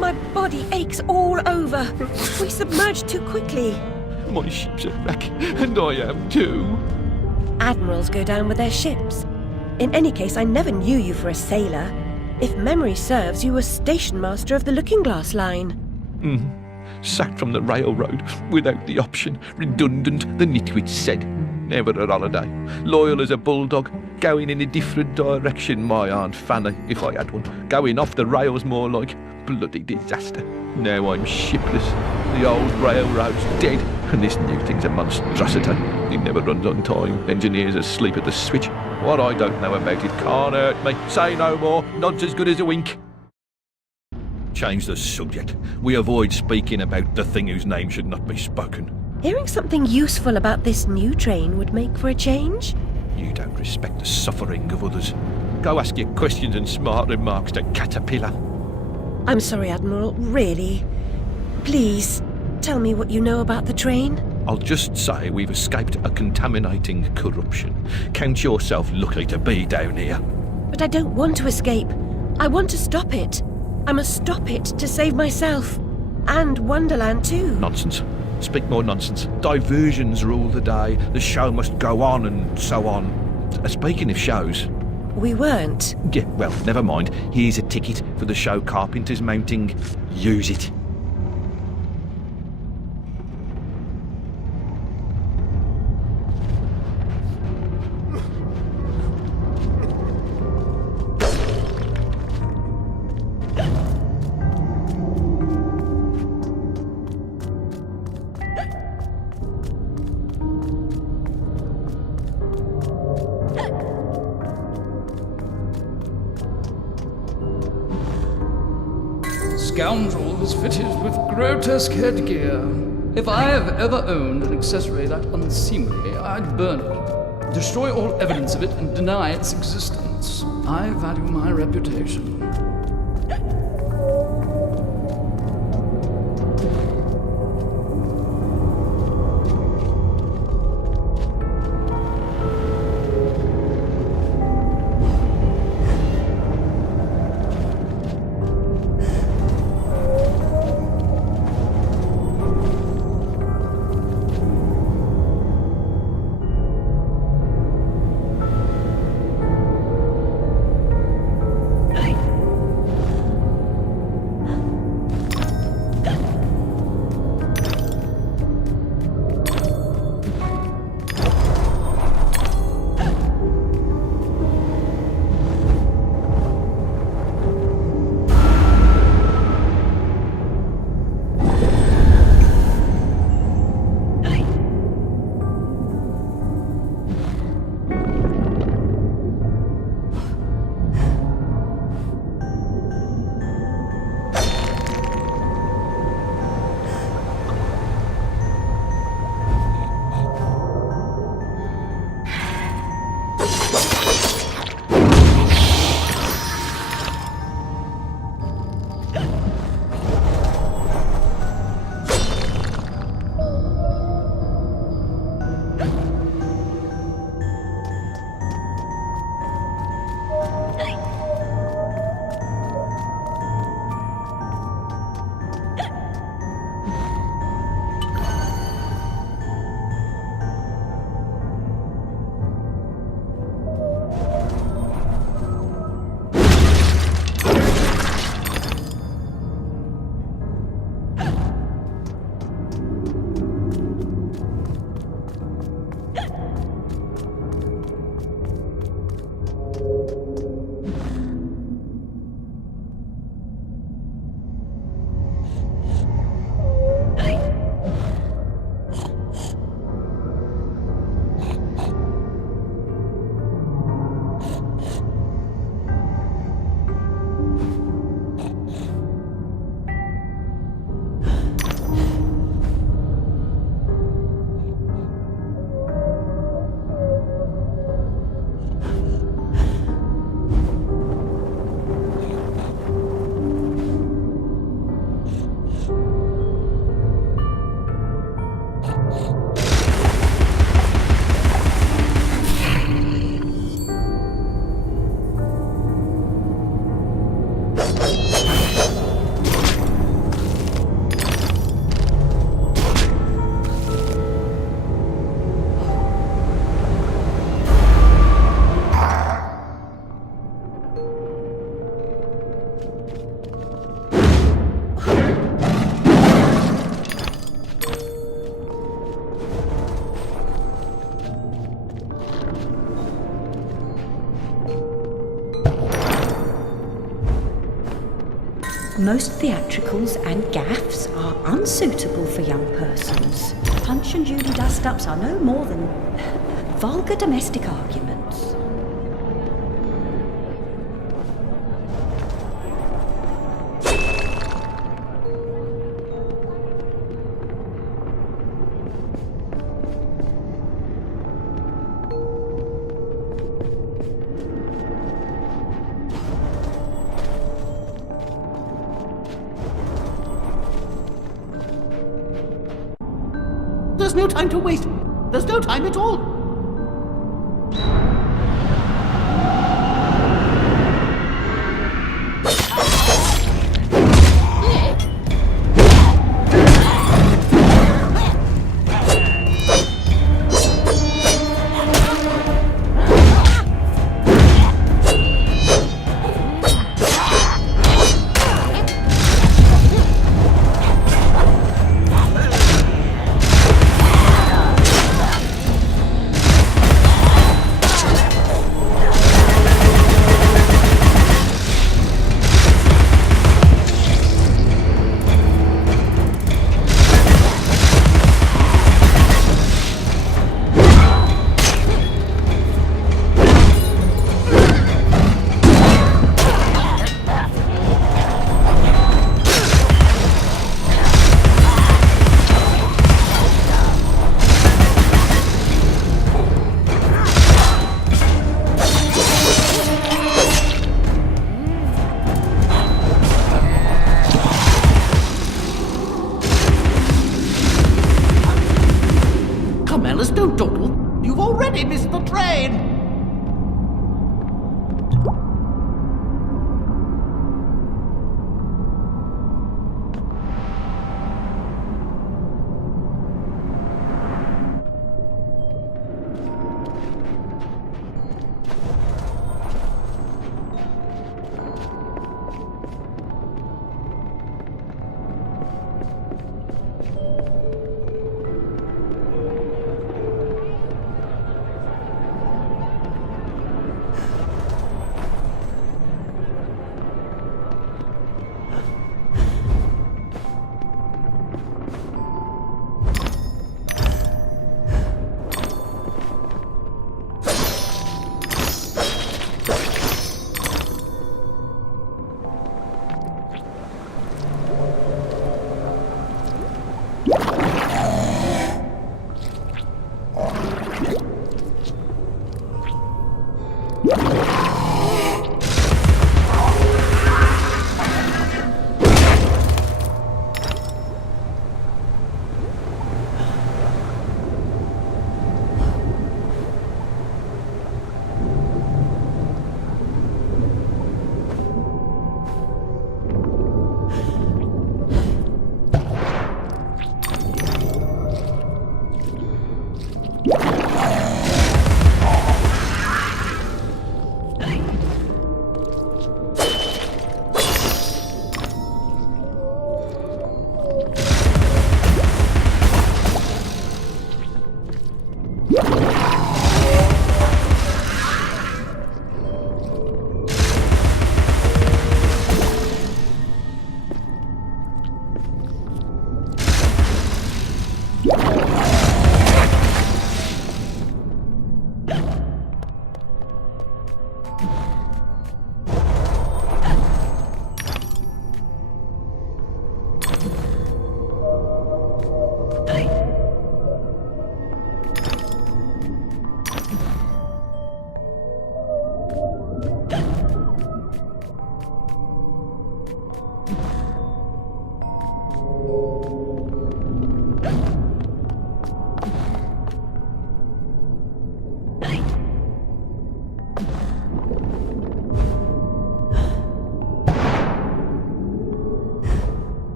My body aches all over. We submerged too quickly. My ship's a wreck, and I am too. Admirals go down with their ships. In any case, I never knew you for a sailor. If memory serves, you were station master of the Looking Glass line. Sacked from the railroad without the option. Redundant, the nitwit said. Never a holiday. Loyal as a bulldog. Going in a different direction, my Aunt Fanny, if I had one. Going off the rails more like. Bloody disaster. Now I'm shipless. The old railroad's dead, and this new thing's a monstrosity. It never runs on time. Engineers asleep at the switch. What I don't know about it can't hurt me. Say no more. Nod's as good as a wink. Change the subject. We avoid speaking about the thing whose name should not be spoken. Hearing something useful about this new train would make for a change. You don't respect the suffering of others. Go ask your questions and smart remarks to Caterpillar. I'm sorry, Admiral, really. Please, tell me what you know about the train. I'll just say we've escaped a contaminating corruption. Count yourself lucky to be down here. But I don't want to escape. I want to stop it. I must stop it to save myself. And Wonderland too. Nonsense. Speak more nonsense. Diversions rule the day. The show must go on and so on. Speaking of shows... We weren't. Yeah, well, never mind. Here's a ticket for the show Carpenter's mounting. Use it. Scoundrels fitted with grotesque headgear. If I have ever owned an accessory that unseemly, I'd burn it, destroy all evidence of it, and deny its existence. I value my reputation. Most theatricals and gaffs are unsuitable for young persons. Punch and Judy dust-ups are no more than vulgar domestic arguments. There's no time to waste. There's no time at all. Come, Alice, don't dawdle. You've already missed the train.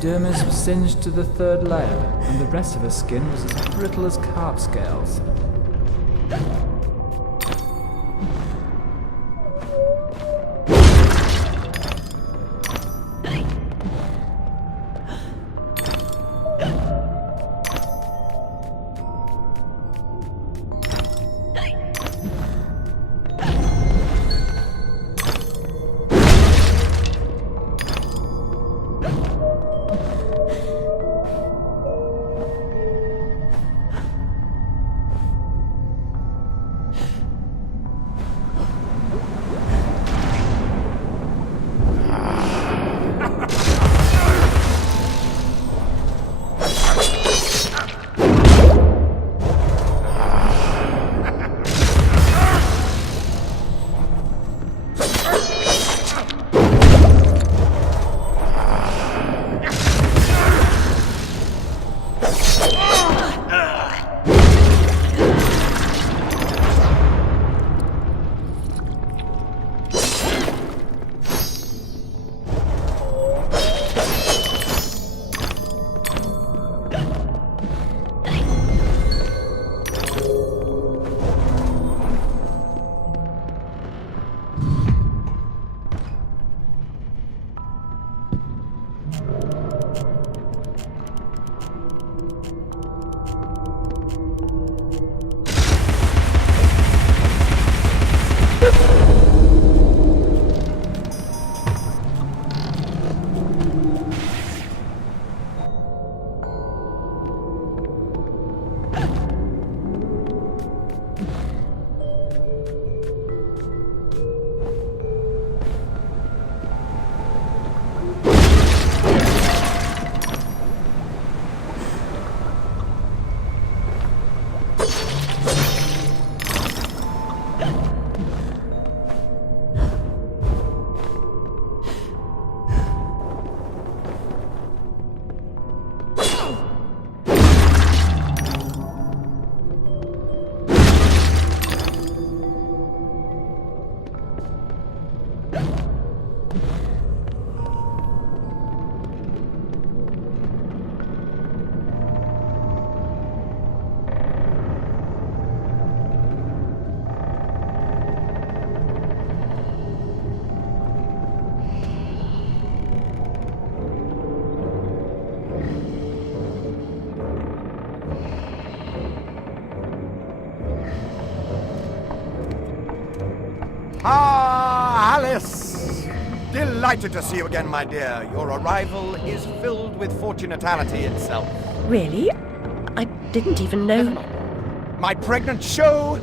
epidermis was singed to the third layer, and the rest of her skin was as brittle as carp scales. Ah, Alice! Delighted to see you again, my dear. Your arrival is filled with fortunatality itself. Really? I didn't even know. My pregnant show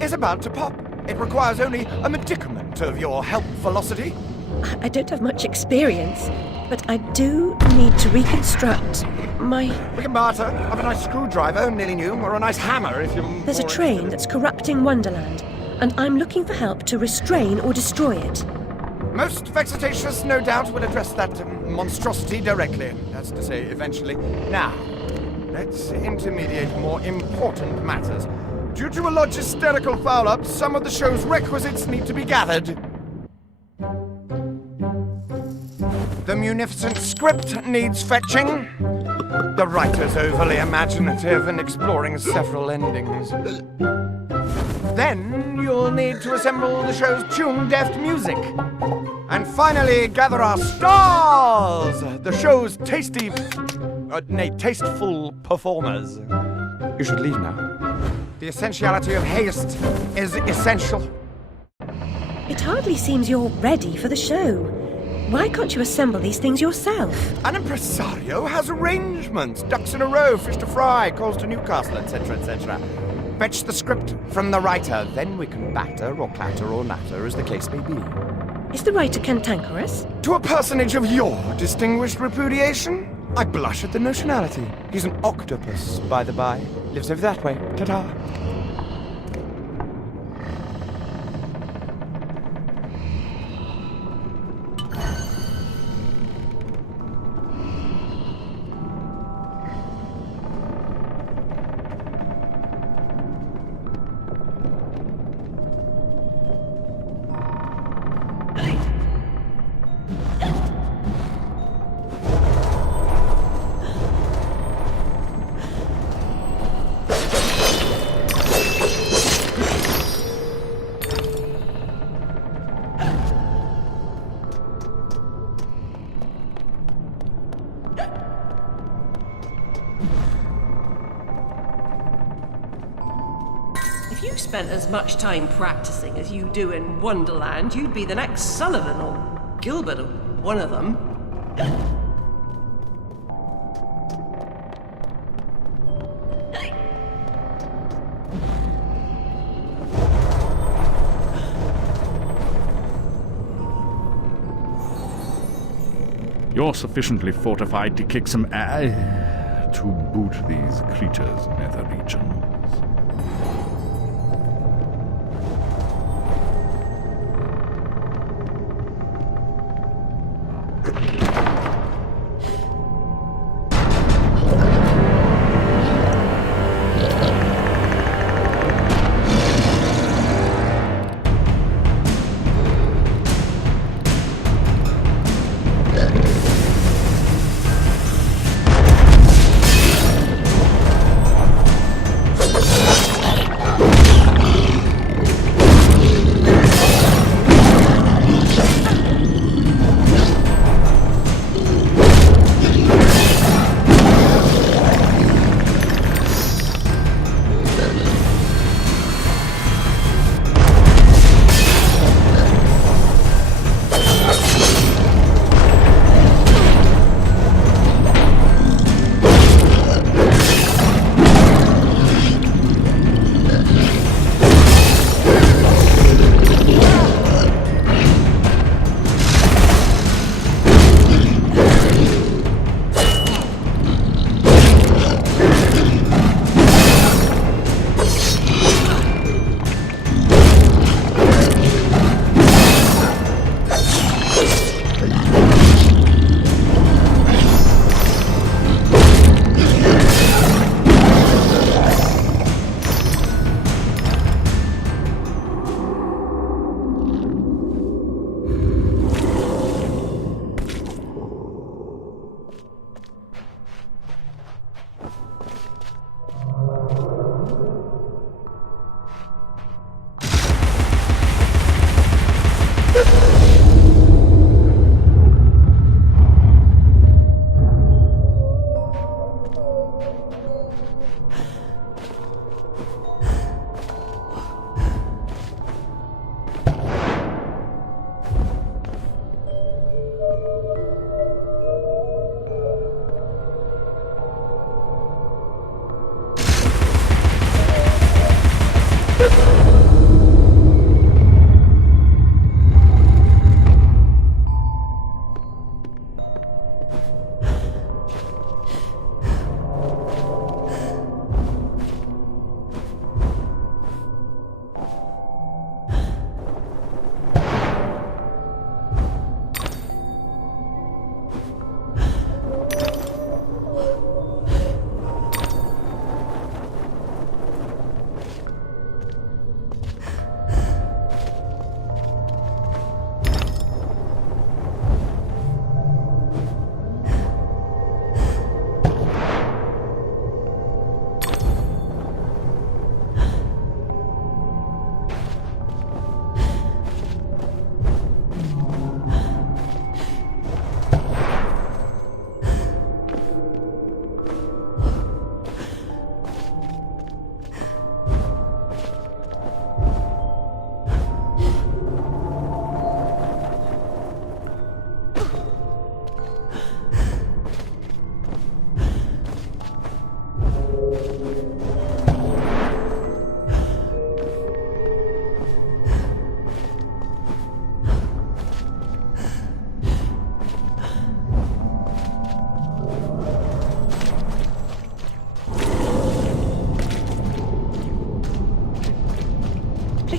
is about to pop. It requires only a medicament of your help velocity. I don't have much experience, but I do need to reconstruct my... We can barter. Have a nice screwdriver, nearly new, or a nice hammer if you're There's a more train interested. that's corrupting Wonderland, and I'm looking for help to restrain or destroy it. Most vexatious, no doubt, will address that monstrosity directly. That's to say, eventually. Now, let's intermediate more important matters. Due to a logisterical foul-up, some of the show's requisites need to be gathered. The munificent script needs fetching. The writer's overly imaginative and exploring several endings. Then you'll need to assemble the show's tune-deft music. And finally, gather our stars! The show's tasteful performers. You should leave now. The essentiality of haste is essential. It hardly seems you're ready for the show. Why can't you assemble these things yourself? An impresario has arrangements. Ducks in a row, fish to fry, calls to Newcastle, etc., etc. Fetch the script from the writer, then we can batter or clatter or natter as the case may be. Is the writer cantankerous? To a personage of your distinguished repudiation, I blush at the notionality. He's an octopus, by the by. Lives over that way. Ta-ta. If you spent as much time practicing as you do in Wonderland, you'd be the next Sullivan or Gilbert or one of them. You're sufficiently fortified to kick some to boot these creatures' nether regions.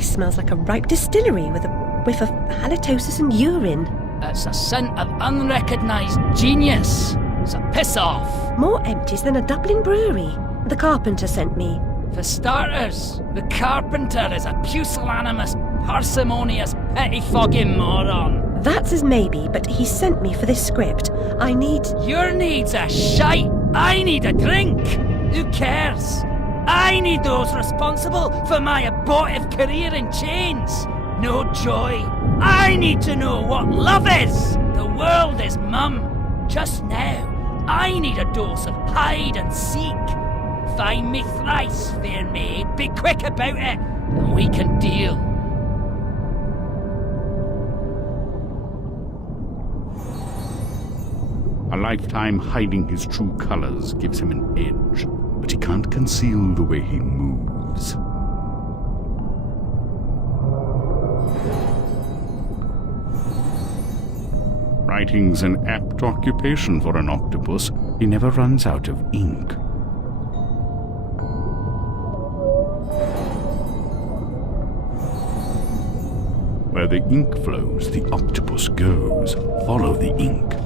Smells like a ripe distillery with a whiff of halitosis and urine. It's a scent of unrecognised genius. So piss off. More empties than a Dublin brewery. The carpenter sent me. For starters, the carpenter is a pusillanimous, parsimonious, pettifogging moron. That's as maybe, but he sent me for this script. I need... Your needs are shite. I need a drink. Who cares? I need those responsible for my abortive career in chains. No joy. I need to know what love is. The world is mum. Just now, I need a dose of hide and seek. Find me thrice, fair maid. Be quick about it. and we can deal. A lifetime hiding his true colors gives him an edge, but he can't conceal the way he moves. Writing's an apt occupation for an octopus. He never runs out of ink. Where the ink flows, the octopus goes. Follow the ink.